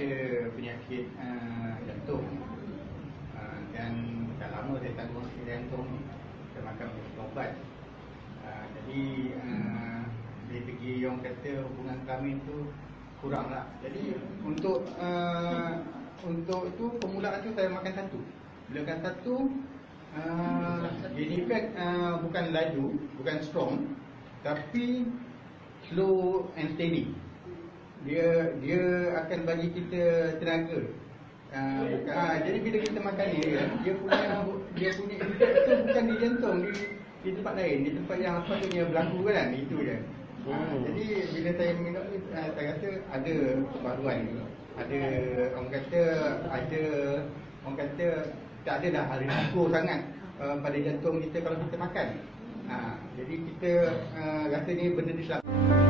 ada penyakit uh, jantung. Uh, dan dah lama dia tak guna sakit jantung dia makan ubat uh, eh, jadi uh, dia pergi yang kata hubungan kami tu kurang lah. Jadi untuk uh, untuk itu pemulaan tu saya makan satu. Bila kata satu uh, in effect uh, bukan laju bukan strong tapi slow and steady dia dia akan bagi kita tenaga. Uh, bukan, ah, jadi bila kita makan ni dia punya dia punya effect tu bukan di jantung di, di tempat lain di tempat yang sepatutnya berlaku kan itu je. Hmm. jadi bila saya minum ni ah, saya rasa ada kebaruan ada orang kata ada orang kata tak ada dah risiko sangat uh, pada jantung kita kalau kita makan. Ah, jadi kita uh, rasa ni benda ni selamat